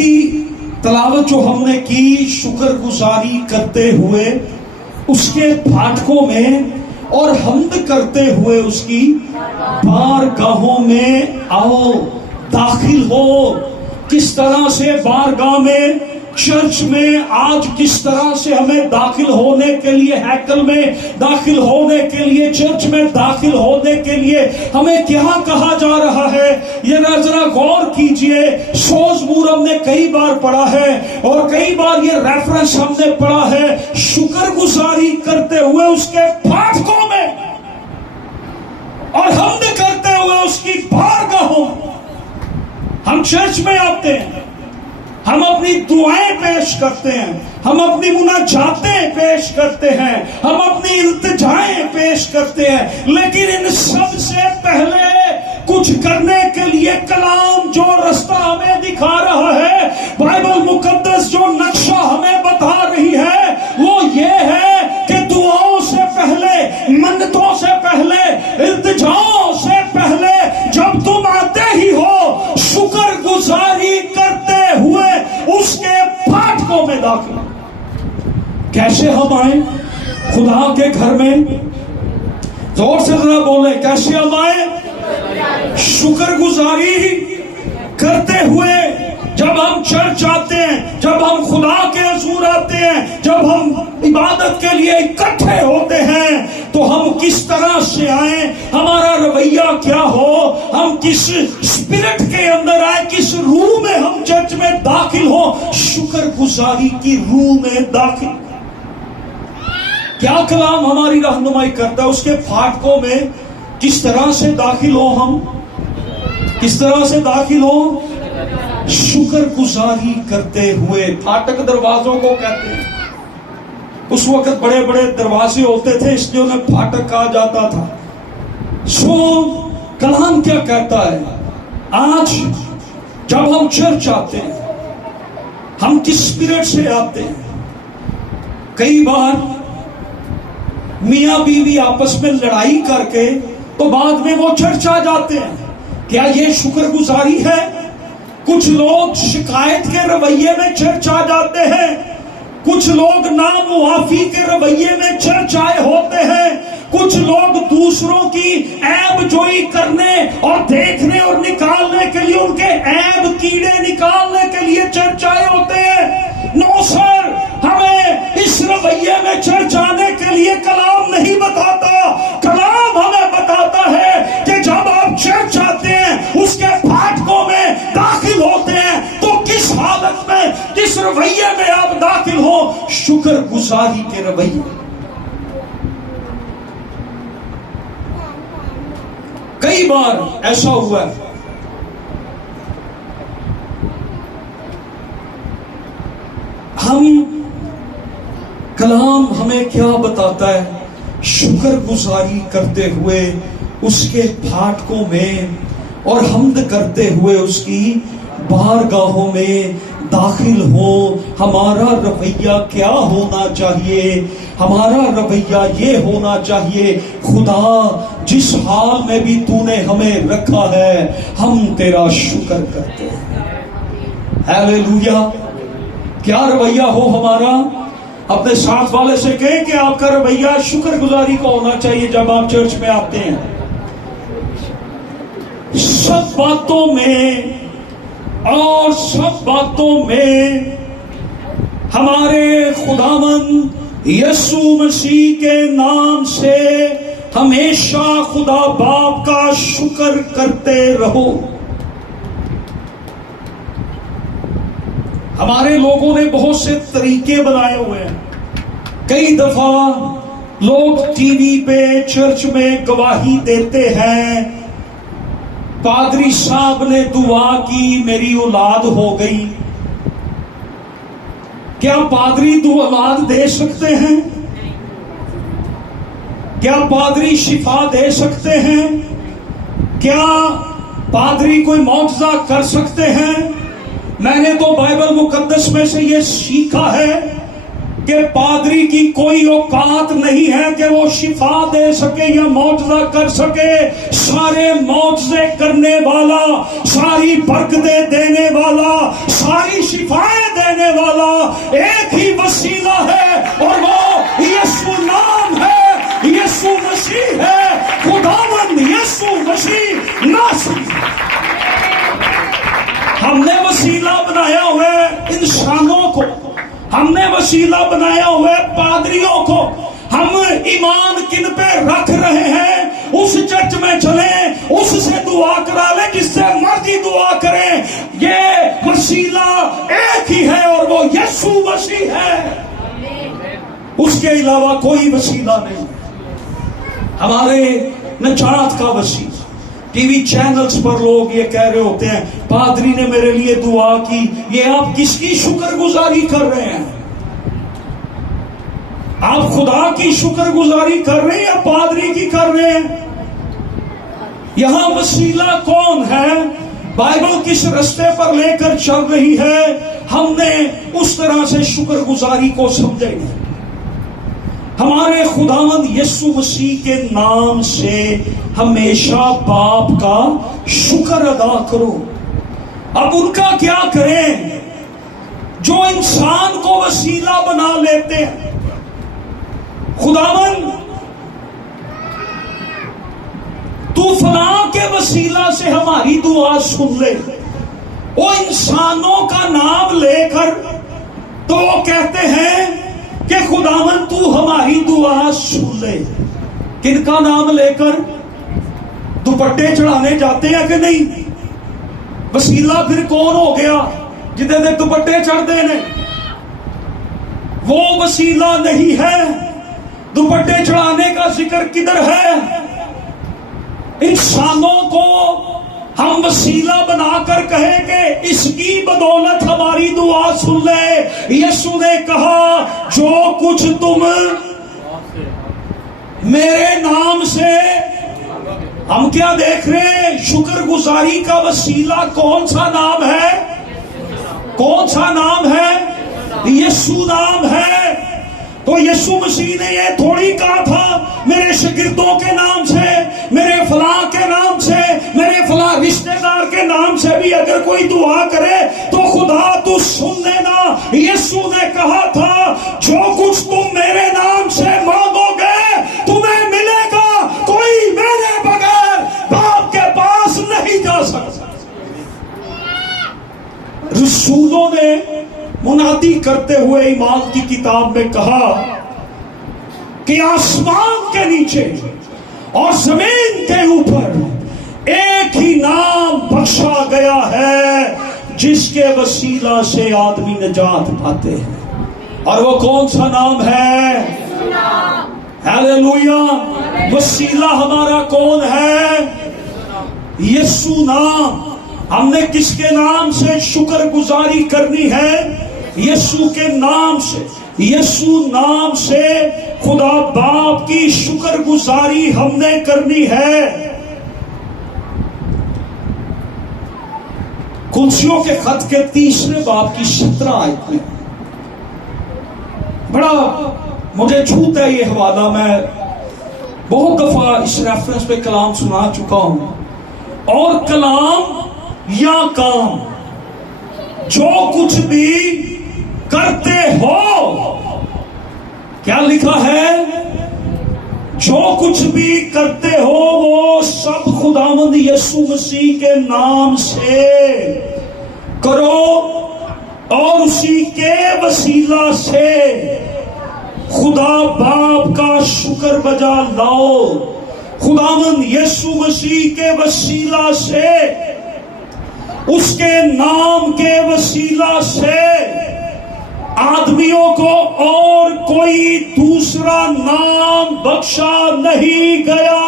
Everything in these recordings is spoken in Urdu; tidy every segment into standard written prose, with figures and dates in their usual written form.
پہلی تلاوت جو ہم نے کی شکر گزاری کرتے ہوئے اس کے پھاٹکوں میں اور حمد کرتے ہوئے اس کی بارگاہوں میں آؤ، داخل ہو۔ کس طرح سے بارگاہ میں، چرچ میں آج کس طرح سے ہمیں داخل ہونے کے لیے، ہیکل میں داخل ہونے کے لیے، چرچ میں داخل ہونے کے لیے ہمیں کیا کہا جا رہا ہے، یہ ذرا غور کیجئے۔ سوز مور ہم نے کئی بار پڑھا ہے اور کئی بار یہ ریفرنس ہم نے پڑھا ہے، شکر گزاری کرتے ہوئے اس کے پھاٹکوں میں اور حمد کرتے ہوئے اس کی بارگاہوں میں۔ ہم چرچ میں آتے ہیں، ہم اپنی دعائیں پیش کرتے ہیں، ہم اپنی مناجاتیں پیش کرتے ہیں، ہم اپنی التجائیں پیش کرتے ہیں، لیکن ان سب سے پہلے کچھ کرنے کے لیے کلام جو رستہ ہمیں دکھا رہا ہے، بائبل مقدس جو نقشہ ہمیں بتا رہی ہے، وہ یہ ہے کہ دعاؤں سے پہلے، منتوں سے پہلے، التجاؤں سے پہلے جب تم آتے ہی ہو، شکر گزاری کرتے ہوئے اس کے پھاٹکوں میں داخل۔ کیسے ہم آئیں خدا کے گھر میں؟ زور سے ذرا بولیں، کیسے ہم آئیں؟ شکر گزاری کرتے ہوئے۔ جب ہم چرچ آتے ہیں، جب ہم خدا کے حضور آتے ہیں، جب ہم عبادت کے لیے اکٹھے ہوتے ہیں، تو ہم کس طرح سے آئیں، ہمارا رویہ کیا ہو، ہم کس اسپرٹ کے اندر آئیں، کس روح میں ہم چرچ میں داخل ہوں، شکر گزاری کی روح میں داخل۔ کیا کلام ہماری رہنمائی کرتا ہے؟ اس کے پھاٹکوں میں کس طرح سے داخل ہو، ہم کس طرح سے داخل ہو؟ شکر گزاری کرتے ہوئے۔ پھاٹک دروازوں کو کہتے ہیں، اس وقت بڑے بڑے دروازے ہوتے تھے اس لیے انہیں پھاٹک کہا جاتا تھا۔ سو کلام کیا کہتا ہے؟ آج جب ہم چرچ آتے ہیں، ہم کس اسپرٹ سے آتے ہیں؟ کئی بار میاں بیوی آپس میں لڑائی کر کے تو بعد میں وہ چرچ آ جاتے ہیں۔ کیا یہ شکر گزاری ہے؟ کچھ لوگ شکایت کے رویے میں چرچ آ جاتے ہیں، کچھ لوگ ناموافی کے رویے میں چرچ آئے ہوتے ہیں، کچھ لوگ دوسروں کی عیب جوئی کرنے اور دیکھنے اور نکالنے کے لیے، ان کے عیب کیڑے نکالنے کے لیے چرچ آئے ہوتے ہیں۔ نو سر، ہمیں اس رویے میں چرچ آنے کے لیے کلام نہیں بتاتا۔ کلام ہمیں بتاتا ہے کہ جب آپ چرچ آتے ہیں، اس کے پھاٹکوں میں داخل ہوتے ہیں، تو کس حالت میں، کس رویے میں آپ داخل ہو؟ شکر گزاری کے رویے۔ کئی بار ایسا ہوا ہے، ہم کلام ہمیں کیا بتاتا ہے؟ شکر گزاری کرتے ہوئے اس کے پھاٹکوں میں اور حمد کرتے ہوئے اس کی بارگاہوں میں داخل ہو۔ ہمارا رویہ کیا ہونا چاہیے؟ ہمارا رویہ یہ ہونا چاہیے، خدا جس حال میں بھی تو نے ہمیں رکھا ہے، ہم تیرا شکر کرتے ہیں۔ ہیلیلویا۔ کیا رویہ ہو ہمارا؟ اپنے ساتھ والے سے کہیں کہ آپ کا رویہ شکر گزاری کا ہونا چاہیے جب آپ چرچ میں آتے ہیں۔ سب باتوں میں اور سب باتوں میں ہمارے خداوند یسوع مسیح کے نام سے ہمیشہ خدا باپ کا شکر کرتے رہو۔ ہمارے لوگوں نے بہت سے طریقے بنائے ہوئے ہیں۔ کئی دفعہ لوگ ٹی وی پہ چرچ میں گواہی دیتے ہیں، پادری صاحب نے دعا کی، میری اولاد ہو گئی۔ کیا پادری اولاد دے سکتے ہیں؟ کیا پادری شفا دے سکتے ہیں؟ کیا پادری کوئی معجزہ کر سکتے ہیں؟ میں نے تو بائبل مقدس میں سے یہ سیکھا ہے کہ پادری کی کوئی اوقات نہیں ہے کہ وہ شفا دے سکے یا معجزہ کر سکے. سارے معجزے کرنے والا، ساری برکتیں دینے والا، ساری شفائیں دینے والا ایک ہی وسیلہ ہے، اور وہ یسوع نام ہے، یسوع مسیح ہے، خداوند یسوع مسیح ناصری. ہم نے وسیلہ بنایا ہوا ہے انسانوں کو، ہم نے وسیلہ بنایا ہوا ہے پادریوں کو. ہم ایمان کن پہ رکھ رہے ہیں؟ اس چرچ میں چلیں، اس سے دعا کرا لیں، جس سے مرضی دعا کریں. یہ وسیلہ ایک ہی ہے اور وہ یسوع مسیح ہے، اس کے علاوہ کوئی وسیلہ نہیں. ہمارے نجات کا وسیلہ، ٹی وی چینلز پر لوگ یہ کہہ رہے ہوتے ہیں پادری نے میرے لیے دعا کی. یہ آپ کس کی شکر گزاری کر رہے ہیں؟ آپ خدا کی شکر گزاری کر رہے ہیں یا پادری کی کر رہے ہیں؟ یہاں وسیلہ کون ہے؟ بائبل کس رستے پر لے کر چل رہی ہے، ہم نے اس طرح سے شکر گزاری کو سمجھے. ہمارے خداوند یسوع مسیح کے نام سے ہمیشہ باپ کا شکر ادا کرو. اب ان کا کیا کریں جو انسان کو وسیلہ بنا لیتے ہیں؟ خداوند تو فلاں کے وسیلہ سے ہماری دعا سن لے. وہ انسانوں کا نام لے کر تو وہ کہتے ہیں کہ خداوند تو ہماری دعا سن لے. کن کا نام لے کر؟ دوپٹے چڑھانے جاتے ہیں کہ نہیں؟ وسیلہ پھر کون ہو گیا جدے دے دوپٹے چڑھ دینے؟ وہ وسیلہ نہیں ہے. دوپٹے چڑھانے کا ذکر کدھر ہے؟ انسانوں کو ہم وسیلہ بنا کر کہیں کہ اس کی بدولت ہماری دعا سن لے. یسوع نے کہا جو کچھ تم میرے نام سے، ہم کیا دیکھ رہے ہیں؟ شکر گزاری کا وسیلہ کون سا نام ہے؟ کون سا نام ہے؟ یسوع نام ہے. تو یسوع مسیح نے یہ تھوڑی کہا تھا میرے شاگردوں کے نام سے، میرے فلاں کے نام سے، میرے فلاں رشتہ دار کے نام سے بھی اگر کوئی دعا کرے تو خدا تو سن لینا. یسوع نے کہا تھا جو کچھ تم میرے نام سے مانگو گے تمہیں ملے گا. کوئی میرے بغیر باپ کے پاس نہیں جا سکتا. رسولوں نے منادی کرتے ہوئے ایمان کی کتاب میں کہا کہ آسمان کے نیچے اور زمین کے اوپر ایک ہی نام بخشا گیا ہے جس کے وسیلہ سے آدمی نجات پاتے ہیں. اور وہ کون سا نام ہے؟ ہیلیلویا. وسیلہ ہمارا کون ہے؟ یسوع نام. ہم نے کس کے نام سے شکر گزاری کرنی ہے؟ یسوع کے نام سے. یسوع نام سے خدا باپ کی شکر گزاری ہم نے کرنی ہے. کلسیوں کے خط کے 3 باب کی 17 آیت میں بڑا مجھے چھوتا ہے یہ حوالہ. میں بہت دفعہ اس ریفرنس پہ کلام سنا چکا ہوں. اور کلام یا کام جو کچھ بھی کرتے ہو، کیا لکھا ہے؟ جو کچھ بھی کرتے ہو وہ سب خداوند یسوع مسیح کے نام سے کرو اور اسی کے وسیلہ سے خدا باپ کا شکر بجا لاؤ. خداوند یسوع مسیح کے وسیلہ سے، اس کے نام کے وسیلہ سے آدمیوں کو اور کوئی دوسرا نام بخشا نہیں گیا،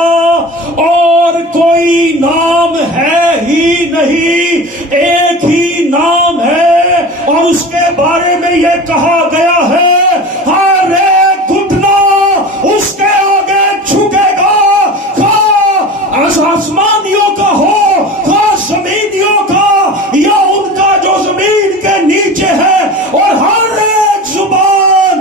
اور کوئی نام ہے ہی نہیں. ایک ہی نام ہے اور اس کے بارے میں یہ کہا گیا ہے ہر ایک گھٹنا اس کے آگے جھکے گا، خواہ آسمانیوں کا ہو، خواہ زمینیوں کا، یا ان کا جو زمین کے نیچے ہے. اور ہر ایک زبان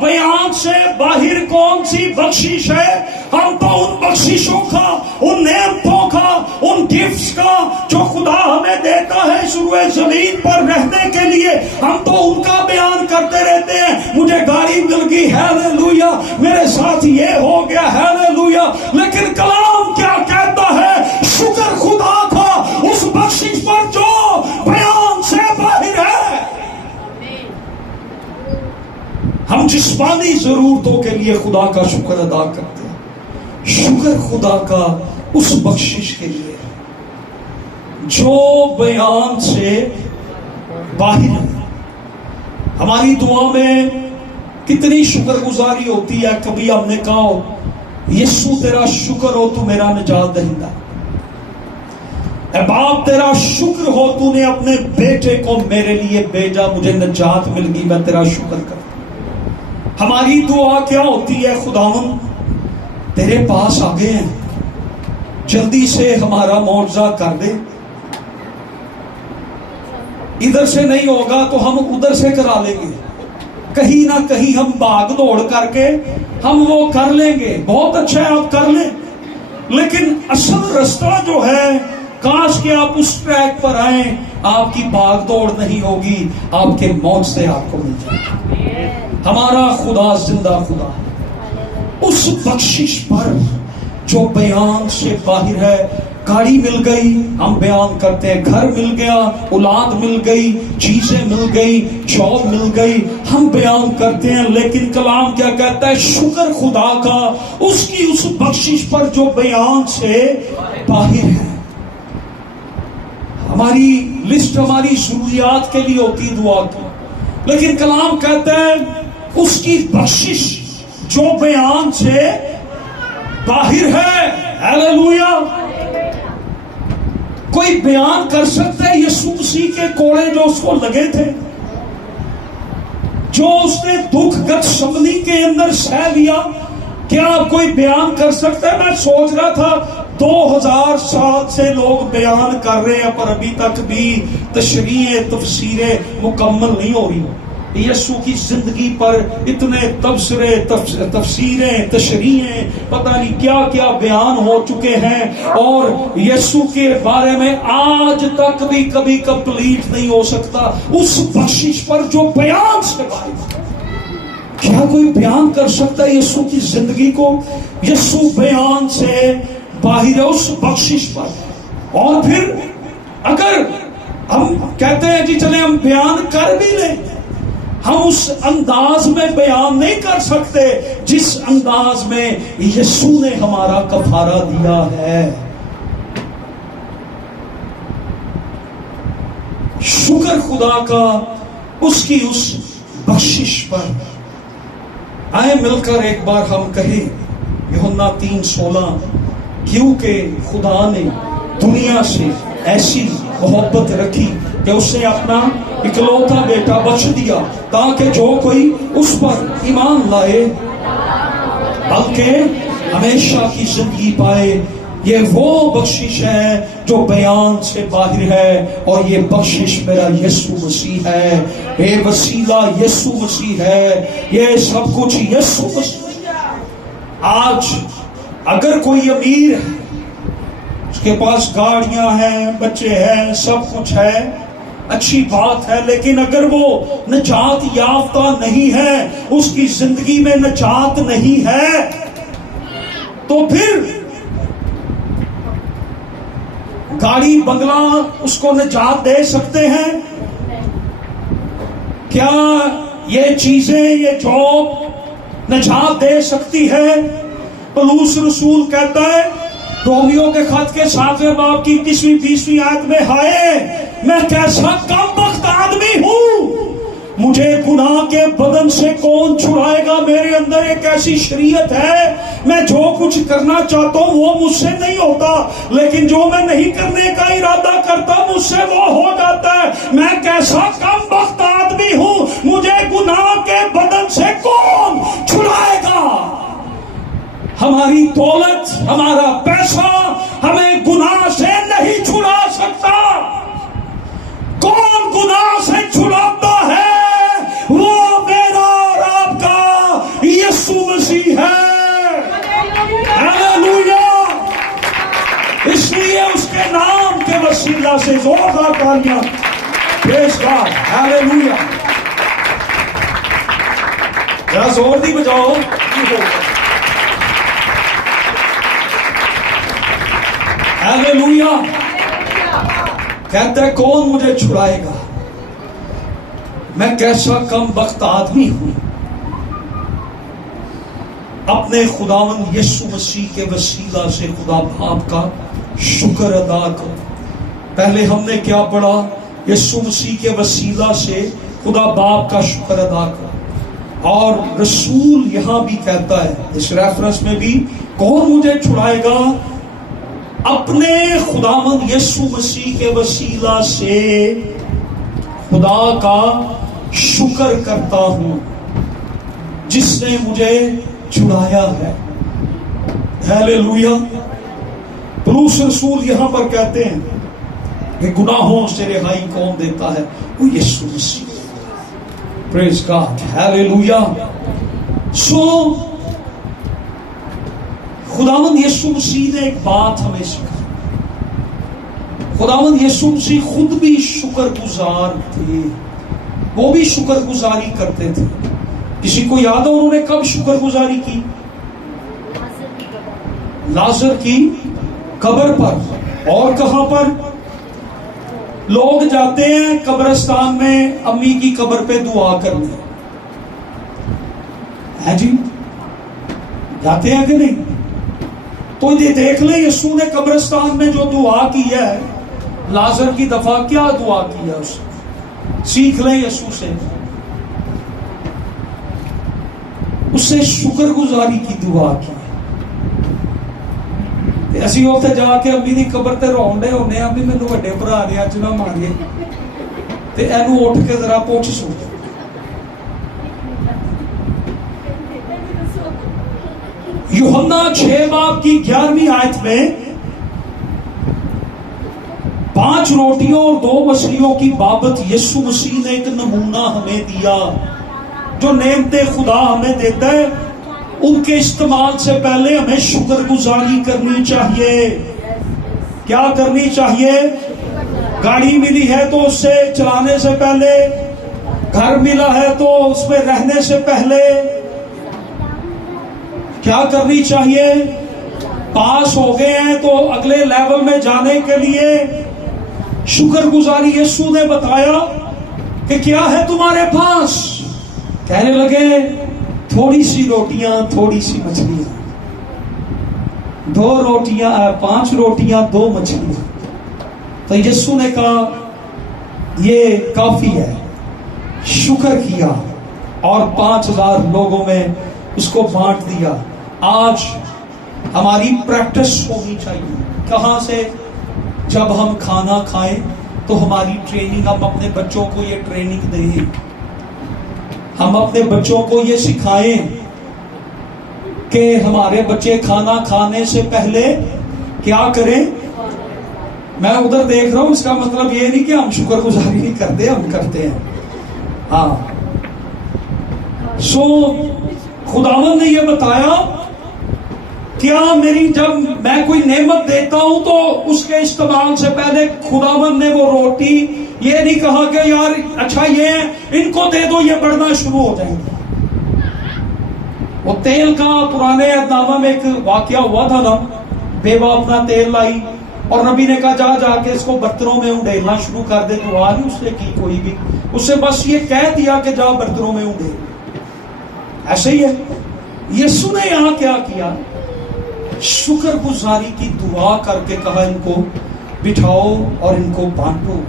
بیان سے باہر کون سی بخشش ہے؟ ہم تو ان بخششوں کا، ان نعمتوں کا، ان گفٹس کا جو خدا ہمیں دیتا ہے شروع زمین پر رہنے کے لیے، ہم تو ان کا بیان کرتے رہتے ہیں۔ مجھے گاڑی مل گئی، ہیلیلویا، میرے ساتھ یہ ہو گیا، ہیلیلویا۔ لیکن کلام کیا کہتا ہے؟ شکر خدا کا اس بخشش پر جو بیان سے باہر ہے۔ ہم جسمانی ضرورتوں کے لیے خدا کا شکر ادا کرتے ہیں، شکر خدا کا اس بخشش کے لیے جو بیان سے باہر ہے۔ ہماری دعا میں کتنی شکر گزاری ہوتی ہے۔ کبھی ہم نے کہا یسوع تیرا شکر ہو تو میرا نجات دہندہ، اے باپ تیرا شکر ہو تو نے اپنے بیٹے کو میرے لیے بھیجا، مجھے نجات مل گئی، میں تیرا شکر کرتا۔ ہماری دعا کیا ہوتی ہے؟ خداوند تیرے پاس آ گئے ہیں، جلدی سے ہمارا معجزہ کر دے، ادھر سے نہیں ہوگا تو ہم ادھر سے کرا لیں گے، کہیں نہ کہیں ہم بھاگ دوڑ کر کے ہم وہ کر لیں گے۔ بہت اچھا ہے آپ کر لیں، لیکن اصل رستہ جو ہے، کاش کہ آپ اس ٹریک پر آئیں، آپ کی بھاگ دوڑ نہیں ہوگی، آپ کے معجزے آپ کو مل جائیں گے۔ ہمارا خدا زندہ خدا ہے، اس بخشش پر جو بیان سے باہر ہے۔ گاڑی مل گئی، ہم بیان کرتے ہیں، گھر مل گیا، اولاد مل گئی، چیزیں مل گئی، جاب مل گئی، ہم بیان کرتے ہیں۔ لیکن کلام کیا کہتا ہے؟ شکر خدا کا اس کی اس بخشش پر جو بیان سے باہر ہے۔ ہماری لسٹ ہماری ضروریات کے لیے ہوتی دعا کی، لیکن کلام کہتا ہے اس کی بخشش جو بیان سے باہر ہے۔ ہیلیلویا۔ کوئی بیان کر سکتا ہے یسوع مسیح کے کوڑے جو اس کو لگے تھے، جو اس نے دکھ گتسمنی کے اندر سہ لیا؟ کیا کوئی بیان کر سکتا ہے؟ میں سوچ رہا تھا 2000 سال سے لوگ بیان کر رہے ہیں، پر ابھی تک بھی تشریح تفسیریں مکمل نہیں ہو رہی۔ یسوع کی زندگی پر اتنے تبصرے، تفسیریں، تشریحیں، پتہ نہیں کیا کیا بیان ہو چکے ہیں، اور یسوع کے بارے میں آج تک بھی کبھی کمپلیٹ نہیں ہو سکتا اس بخشش پر جو بیان سے باہر۔ کیا کوئی بیان کر سکتا ہے یسوع کی زندگی کو؟ یسوع بیان سے باہر ہے اس بخشش پر۔ اور پھر اگر ہم کہتے ہیں جی چلیں ہم بیان کر بھی لیں، ہم اس انداز میں بیان نہیں کر سکتے جس انداز میں یسوع نے ہمارا کفارہ دیا ہے۔ شکر خدا کا اس کی اس بخشش پر۔ آئے مل کر ایک بار ہم کہیں یوحنا 3:16، کیونکہ خدا نے دنیا سے ایسی محبت رکھی کہ اس نے اپنا اکلوتا بیٹا بخش دیا، تاکہ جو کوئی اس پر ایمان لائے بلکہ ہمیشہ کی زندگی پائے۔ یہ وہ بخشش ہے جو بیان سے باہر ہے، اور یہ بخشش میرا یسوع مسیح ہے، بے وسیلہ یسوع مسیح ہے، یہ سب کچھ یسوع مسیح ہے۔ آج اگر کوئی امیر ہے، اس کے پاس گاڑیاں ہیں، بچے ہیں، سب کچھ ہے، اچھی بات ہے، لیکن اگر وہ نجات یافتہ نہیں ہے، اس کی زندگی میں نجات نہیں ہے، تو پھر گاڑی بنگلہ اس کو نجات دے سکتے ہیں کیا؟ یہ چیزیں، یہ جاب نجات دے سکتی ہے؟ پولس رسول کہتا ہے رومیو کے خط کے 7ویں باب کی 21ویں آیت میں، ہائے میں کیسا کم بخت آدمی ہوں، مجھے گناہ کے بدن سے کون چھڑائے گا؟ میرے اندر ایک ایسی شریعت ہے، میں جو کچھ کرنا چاہتا ہوں وہ مجھ سے نہیں ہوتا، لیکن جو میں نہیں کرنے کا ارادہ کرتا مجھ سے وہ ہو جاتا ہے۔ میں کیسا کم بخت آدمی ہوں، مجھے گناہ کے بدن سے کون چھڑائے گا؟ ہماری دولت، ہمارا پیسہ ہمیں گناہ سے نہیں چھڑا سکتا۔ کون گناہ سے چھڑاتا ہے؟ وہ میرا اور آپ زوردار تالیاں. پریز گاڈ. ہیلیلویا. ذرا زور دی بجاؤ. ہیلیلویا. کہتا ہے کون مجھے چھڑائے گا؟ میں کیسا کم بخت آدمی ہوں. اپنے خداوند یسوع مسیح کے وسیلہ سے خدا باپ کا شکر ادا کرو. پہلے ہم نے کیا پڑھا؟ یسوع مسیح کے وسیلہ سے خدا باپ کا شکر ادا کرو. اور رسول یہاں بھی کہتا ہے اس ریفرنس میں بھی، کون مجھے چھڑائے گا؟ اپنے خداوند یسوع مسیح کے وسیلہ سے خدا کا شکر کرتا ہوں جس نے مجھے چھڑایا ہے. ہیلیلویا. پولس رسول یہاں پر کہتے ہیں کہ گناہوں سے رہائی کون دیتا ہے؟ وہ یسوع مسیح. پریز گاڈ. ہیلیلویا. سو خداوند یسوع مسیح نے ایک بات ہمیں سکھائی. خداوند یسوع مسیح خود بھی شکر گزار تھے. وہ بھی شکر گزاری کرتے تھے. کسی کو یاد ہے انہوں نے کب شکر گزاری کی؟ لازر کی قبر پر. اور کہاں پر؟ لوگ جاتے ہیں قبرستان میں امی کی قبر پہ دعا کرنے. ہے جی، جاتے ہیں کہ نہیں؟ تو یہ دیکھ لیں یسوع نے قبرستان میں جو دعا کی ہے، لازر کی دفعہ کیا دعا کی ہے اس سیکھ لیں یسوع سے. اس سے شکر گزاری کی دعا کی. اسی وقت جا کے امی دی قبر تے روندے ہونے ہیں، امی مینوں وڈے بھرا نے اج نہ ماریے تے اینو اٹھ کے ذرا پوچھ سو. یوحنا 6 باب کی 11ویں آیت میں 5 روٹیوں اور 2 مچھلیوں کی بابت یسوع مسیح نے ایک نمونہ ہمیں دیا. جو نعمتیں خدا ہمیں دیتا ہے ان کے استعمال سے پہلے ہمیں شکر گزاری کرنی چاہیے. کیا کرنی چاہیے؟ گاڑی ملی ہے تو اس سے چلانے سے پہلے، گھر ملا ہے تو اس میں رہنے سے پہلے کیا کرنی چاہیے؟ پاس ہو گئے ہیں تو اگلے لیول میں جانے کے لیے شکر گزاری. یسوع نے بتایا کہ کیا ہے تمہارے پاس؟ کہنے لگے تھوڑی سی روٹیاں، تھوڑی سی مچھلیاں. 2 روٹیاں، 5 روٹیاں، 2 مچھلیاں. تو یسوع نے کہا یہ کافی ہے. شکر کیا اور 5000 لوگوں میں اس کو بانٹ دیا. آج ہماری پریکٹس ہونی چاہیے. کہاں سے؟ جب ہم کھانا کھائیں تو ہماری ٹریننگ، ہم اپنے بچوں کو یہ ٹریننگ دیں. ہم اپنے بچوں کو یہ سکھائیں کہ ہمارے بچے کھانا کھانے سے پہلے کیا کریں. میں ادھر دیکھ رہا ہوں، اس کا مطلب یہ نہیں کہ ہم شکر گزاری نہیں کرتے، ہم کرتے ہیں. ہاں. سو خداوند نے یہ بتایا کیا میری جب میں کوئی نعمت دیتا ہوں تو اس کے استعمال سے پہلے خداوند نے وہ روٹی یہ نہیں کہا کہ یار اچھا یہ ان کو دے دو یہ بڑھنا شروع ہو جائیں گے. وہ تیل کا پرانے نامہ میں ایک واقعہ ہوا تھا نا. بیوہ اپنا تیل لائی اور نبی نے کہا جا کے اس کو برتنوں میں انڈیلنا شروع کر دے. دعا نہیں اس نے کی کوئی بھی، اس سے بس یہ کہہ دیا کہ جا برتنوں میں انڈیل. ایسے ہی ہے. یسوع نے یہاں کیا کیا؟ شکر گزاری کی دعا کر کے کہا ان کو بٹھاؤ اور ان کو بانٹو.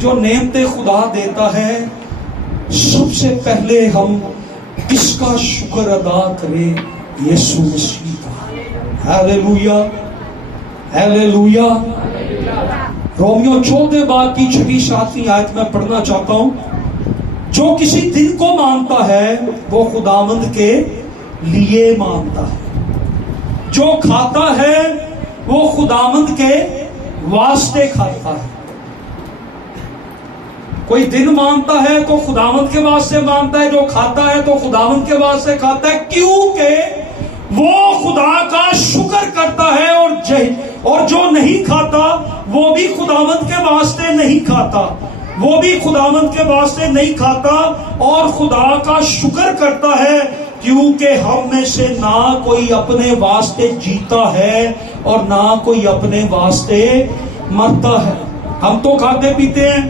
جو نعمتیں خدا دیتا ہے سب سے پہلے ہم کس کا شکر ادا کریں؟ یسوع مسیح کا. ہیلیلویا. ہیلیلویا. رومیو 14 باب کی 6-7 آیت میں پڑھنا چاہتا ہوں. جو کسی دن کو مانتا ہے وہ خداوند کے لیے مانتا ہے. جو کھاتا ہے وہ خداوند کے واسطے کھاتا ہے. کوئی دن مانتا ہے تو خداوند کے واسطے مانتا ہے، جو کھاتا ہے تو خداوند کے واسطے کھاتا ہے، کیونکہ وہ خدا کا شکر کرتا ہے. اور جو نہیں کھاتا وہ بھی خداوند کے واسطے نہیں کھاتا، وہ بھی خداوند کے واسطے نہیں کھاتا اور خدا کا شکر کرتا ہے، کیونکہ ہم میں سے نہ کوئی اپنے واسطے جیتا ہے اور نہ کوئی اپنے واسطے مرتا ہے۔ ہم تو کھاتے پیتے ہیں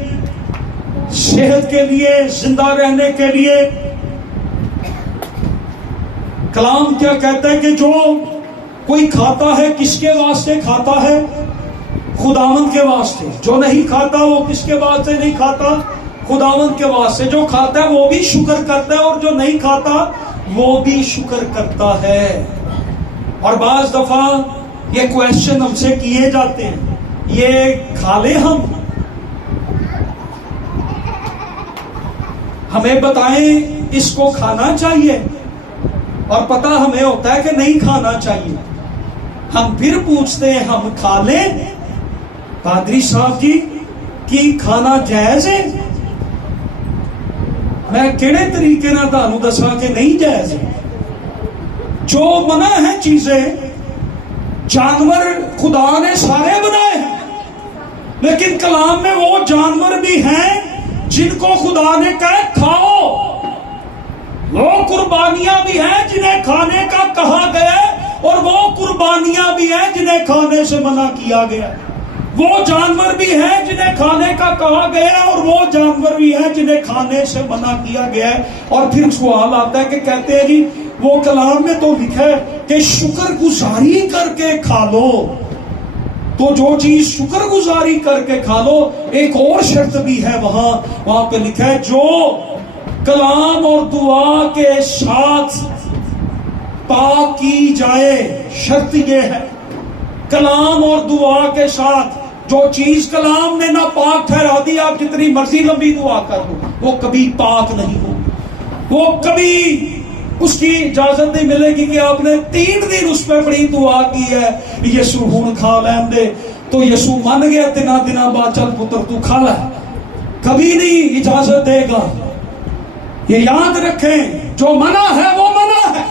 صحت کے لیے، زندہ رہنے کے لیے۔ کلام کیا کہتا ہے کہ جو کوئی کھاتا ہے کس کے واسطے کھاتا ہے؟ خداوند کے واسطے۔ جو نہیں کھاتا وہ کس کے واسطے نہیں کھاتا؟ خداوند کے واسطے۔ جو کھاتا ہے وہ بھی شکر کرتا ہے اور جو نہیں کھاتا وہ بھی شکر کرتا ہے۔ اور بعض دفعہ یہ کویسچن ہم سے کیے جاتے ہیں، یہ کھا لیں ہمیں بتائیں اس کو کھانا چاہیے، اور پتہ ہمیں ہوتا ہے کہ نہیں کھانا چاہیے۔ ہم پھر پوچھتے ہیں ہم کھا لیں؟ پادری صاحب جی کی کھانا جائز ہے؟ میں کیڑے طریقے نہ تانوں دساں کہ نہیں جائز ہے؟ جو منع ہے چیزیں، جانور خدا نے سارے بنائے ہیں، لیکن کلام میں وہ جانور بھی ہیں جن کو خدا نے کہا کھاؤ۔ وہ قربانیاں بھی ہیں جنہیں کھانے کا کہا گیا، اور وہ قربانیاں بھی ہیں جنہیں کھانے سے منع کیا گیا۔ وہ جانور بھی ہیں جنہیں کھانے کا کہا گیا، اور وہ جانور بھی ہیں جنہیں کھانے سے منع کیا گیا۔ اور پھر سوال آتا ہے کہ کہتے ہیں جی وہ کلام میں تو لکھا ہے کہ شکر گزاری کر کے کھا لو، تو جو چیز شکر گزاری کر کے کھا لو، ایک اور شرط بھی ہے وہاں پہ لکھا ہے جو کلام اور دعا کے ساتھ پاک کی جائے۔ شرط یہ ہے کلام اور دعا کے ساتھ، جو چیز کلام نے نہ پاک ٹھہرا دی، آپ جتنی مرضی لمبی دعا کر دو وہ کبھی پاک نہیں ہوگی، وہ کبھی اس کی اجازت نہیں ملے گی کہ آپ نے 3 دن اس پہ بڑی دعا کی ہے یسو ہون کھا لین دے، تو یسو من گیا 3 دن بعد چل پتر تو کھا لے، کبھی نہیں اجازت دے گا۔ یہ یاد رکھیں جو منع ہے وہ منع ہے،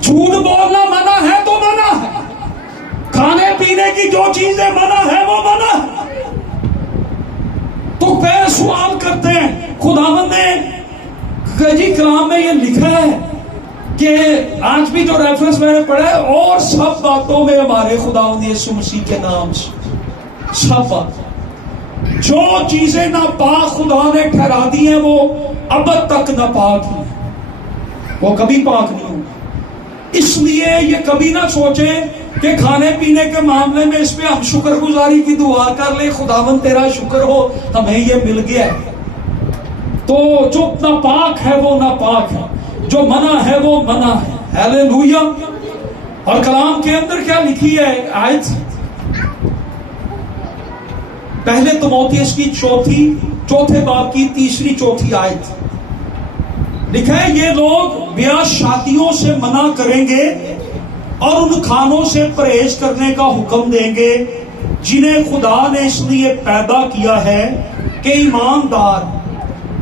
جھوٹ بولنا منع ہے تو منع ہے، کھانے پینے کی جو چیزیں منع ہے وہ منع ہے۔ تو پھر سوال کرتے ہیں خداوند نے جی کلام میں یہ لکھا ہے کہ آج بھی جو ریفرنس میں نے پڑھا ہے، اور سب باتوں میں ہمارے خداوند یسوع مسیح کے نام سے، سب بات جو چیزیں ناپاک خدا نے ٹھہرا دی ہیں وہ ابد تک ناپاک ہیں، وہ کبھی پاک نہیں ہوگی۔ اس لیے یہ کبھی نہ سوچیں کہ کھانے پینے کے معاملے میں اس پہ ہم شکر گزاری کی دعا کر لیں، خداوند تیرا شکر ہو ہمیں یہ مل گیا ہے۔ تو جو ناپاک ہے وہ ناپاک ہے، جو منع ہے وہ منع ہے۔ ہیلیلویا۔ اور کلام کے اندر کیا لکھی ہے آیت؟ پہلے تموتھیوس کی چوتھے باب کی 3-4 آیت لکھا ہے یہ لوگ بیاہ شادیوں سے منع کریں گے اور ان کھانوں سے پرہیز کرنے کا حکم دیں گے جنہیں خدا نے اس لیے پیدا کیا ہے کہ ایماندار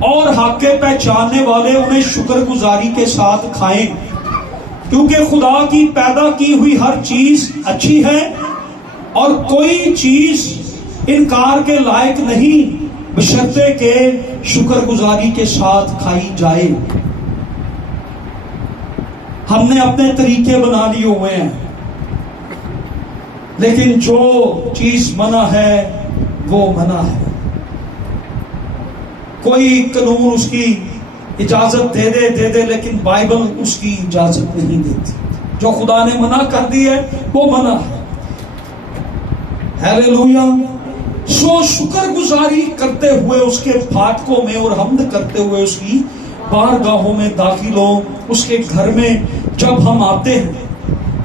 اور حق پہچاننے والے انہیں شکر گزاری کے ساتھ کھائیں، کیونکہ خدا کی پیدا کی ہوئی ہر چیز اچھی ہے اور کوئی چیز انکار کے لائق نہیں بشرطے کہ شکر گزاری کے ساتھ کھائی جائے۔ ہم نے اپنے طریقے بنا لیے ہوئے ہیں، لیکن جو چیز منع ہے وہ منع ہے۔ کوئی قانون اس کی اجازت دے دے لیکن بائبل اس کی اجازت نہیں دیتی۔ جو خدا نے منع کر دی ہے وہ منع ہے۔ ہیلیلویا۔ سو شکر گزاری کرتے ہوئے اس کے پھاٹکوں میں اور حمد کرتے ہوئے اس کی بارگاہوں میں داخل ہو، اس کے گھر میں جب ہم آتے ہیں،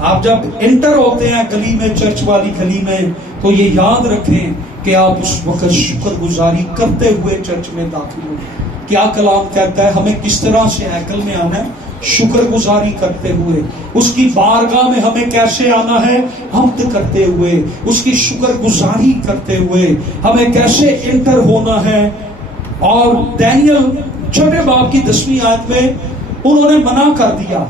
آپ جب انٹر ہوتے ہیں گلی میں، چرچ والی گلی میں، تو یہ یاد رکھیں کہ آپ اس وقت شکر گزاری کرتے ہوئے چرچ میں داخل ہو۔ کیا کلام کہتا ہے ہمیں کس طرح سے ہیکل میں آنا ہے؟ شکر گزاری کرتے ہوئے۔ اس کی بارگاہ میں ہمیں کیسے آنا ہے؟ حمد کرتے ہوئے، اس کی شکر گزاری کرتے ہوئے ہمیں کیسے انٹر ہونا ہے۔ اور دانیل 6 باب کی 10 آیت میں انہوں نے منع کر دیا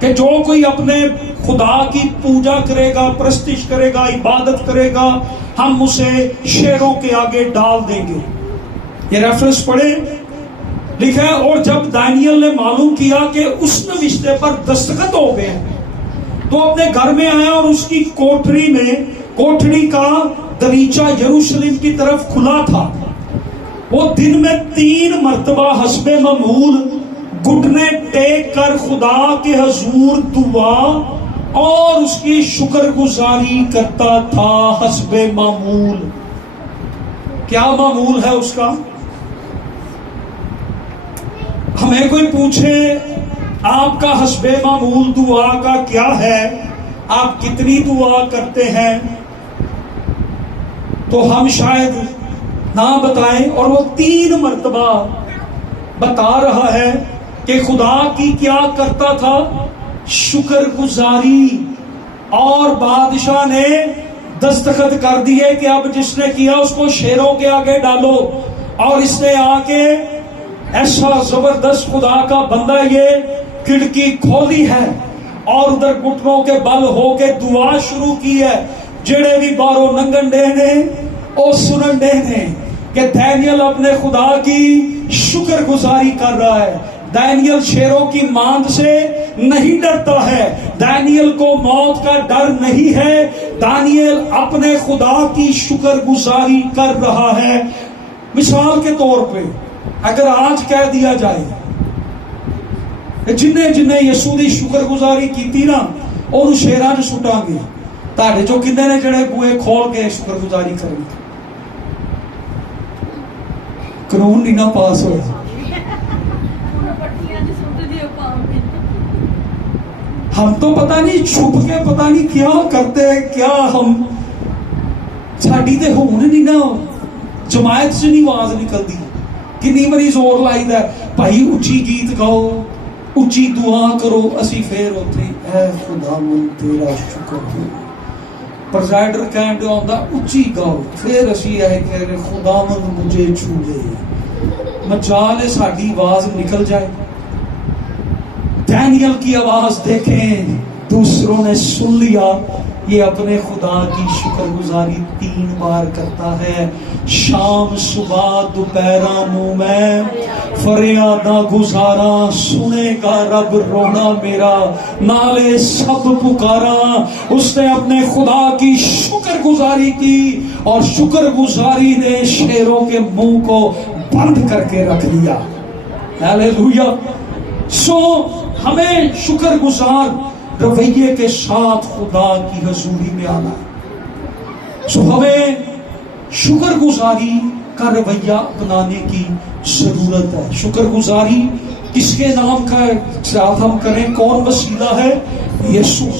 کہ جو کوئی اپنے خدا کی پوجا کرے گا، پرستش کرے گا، عبادت کرے گا، ہم اسے شیروں کے آگے ڈال دیں گے. یہ ریفرنس پڑھیں، لکھا ہے اور جب دانیل نے معلوم کیا کہ اس نوشتے پر دستخط ہو گئے تو اپنے گھر میں آیا اور اس کی کوٹھڑی کا دریچہ یروشلم کی طرف کھلا تھا. وہ دن میں 3 مرتبہ حسب معمول گھٹنے ٹیک کر خدا کے حضور دعا اور اس کی شکر گزاری کرتا تھا. حسب معمول کیا معمول ہے اس کا؟ ہمیں کوئی پوچھے آپ کا حسب معمول دعا کا کیا ہے، آپ کتنی دعا کرتے ہیں، تو ہم شاید نہ بتائیں. اور وہ 3 مرتبہ بتا رہا ہے کہ خدا کی کیا کرتا تھا، شکر گزاری. اور بادشاہ نے دستخط کر دیے کہ اب جس نے کیا اس کو شیروں کے آگے ڈالو. اور اس نے آ کے ایسا زبردست خدا کا بندہ یہ کھڑکی کھولی ہے اور ادھر گھٹنوں کے بل ہو کے دعا شروع کی ہے. جڑے بھی بارو ننگن ڈے نے اور سنن ڈے نے کہ دانیل اپنے خدا کی شکر گزاری کر رہا ہے. دانیل شیروں کی ماند سے نہیں ڈرتا ہے، دانیل کو موت کا ڈر نہیں ہے، دانیل اپنے خدا کی شکر گزاری کر رہا ہے. مثال کے طور پہ اگر آج کہہ دیا جائے جنہیں یسوع دی شکر گزاری کی نا اور شیراں جو سٹاں گے تاڑے جو کنے نے جڑے بوئے کھول کے شکر گزاری کریں گے، قانون نہیں نہ پاس ہوئے. ہم تو پتہ نہیں چھپ کے پتہ نہیں کیا کرتے ہیں، کیا ہم ساڈی تے ہون نہیں نا جماعت سے نہیں آواز نکلتی. کنی باری زور لائی دا بھائی اچھی گیت گاؤ، اچھی دعا کرو، اسی پھر ہوتے اے خدا من تیرا شکر ہو. پرزائڈر کہن دے آندا اچھی گاؤ، پھر اسی آئے کہہ رہے خدا من مجھے چھو لے. مجال ساڈی آواز نکل جائے. دانیل کی آواز دیکھیں، دوسروں نے سن لیا، یہ اپنے خدا کی شکر گزاری 3 بار کرتا ہے. شام صبح دوپہرا نو میں فریاداں گزارا، سنے گا رب رونا میرا، نالے سب پکارا. اس نے اپنے خدا کی شکر گزاری کی اور شکر گزاری نے شیروں کے منہ کو بند کر کے رکھ دیا. ہاللیلویا. سو ہمیں شکر گزار رویے کے ساتھ خدا کی حضوری میں آنا ہے. سو ہمیں شکر گزاری کا رویہ بنانے کی ضرورت ہے. شکر گزاری کس کے نام کا ساتھ ہم کریں؟ کون وسیلہ ہے؟ یسوع.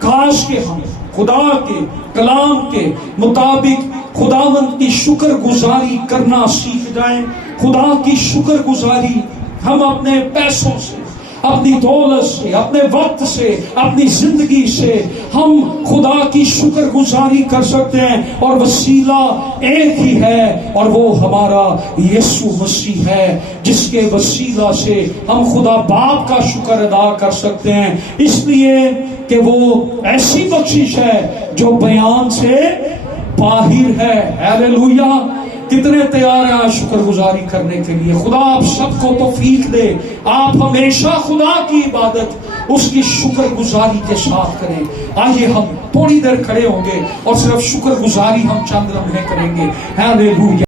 کاش کہ ہم خدا کے کلام کے مطابق خداوند کی شکر گزاری کرنا سیکھ جائیں. خدا کی شکر گزاری ہم اپنے پیسوں سے، اپنی دولت سے، اپنے وقت سے، اپنی زندگی سے ہم خدا کی شکر گزاری کر سکتے ہیں. اور وسیلہ ایک ہی ہے اور وہ ہمارا یسوع مسیح ہے، جس کے وسیلہ سے ہم خدا باپ کا شکر ادا کر سکتے ہیں. اس لیے کہ وہ ایسی بخشش ہے جو بیان سے باہر ہے. ہاللیلویا. کتنے تیار ہیں آج شکر گزاری کرنے کے لیے؟ خدا آپ سب کو توفیق دے. آپ ہمیشہ خدا کی عبادت اس کی شکر گزاری کے ساتھ کریں. آئیے ہم تھوڑی دیر کھڑے ہوں گے اور صرف شکر گزاری ہم چند لمحے کریں گے. ہاللیلویا.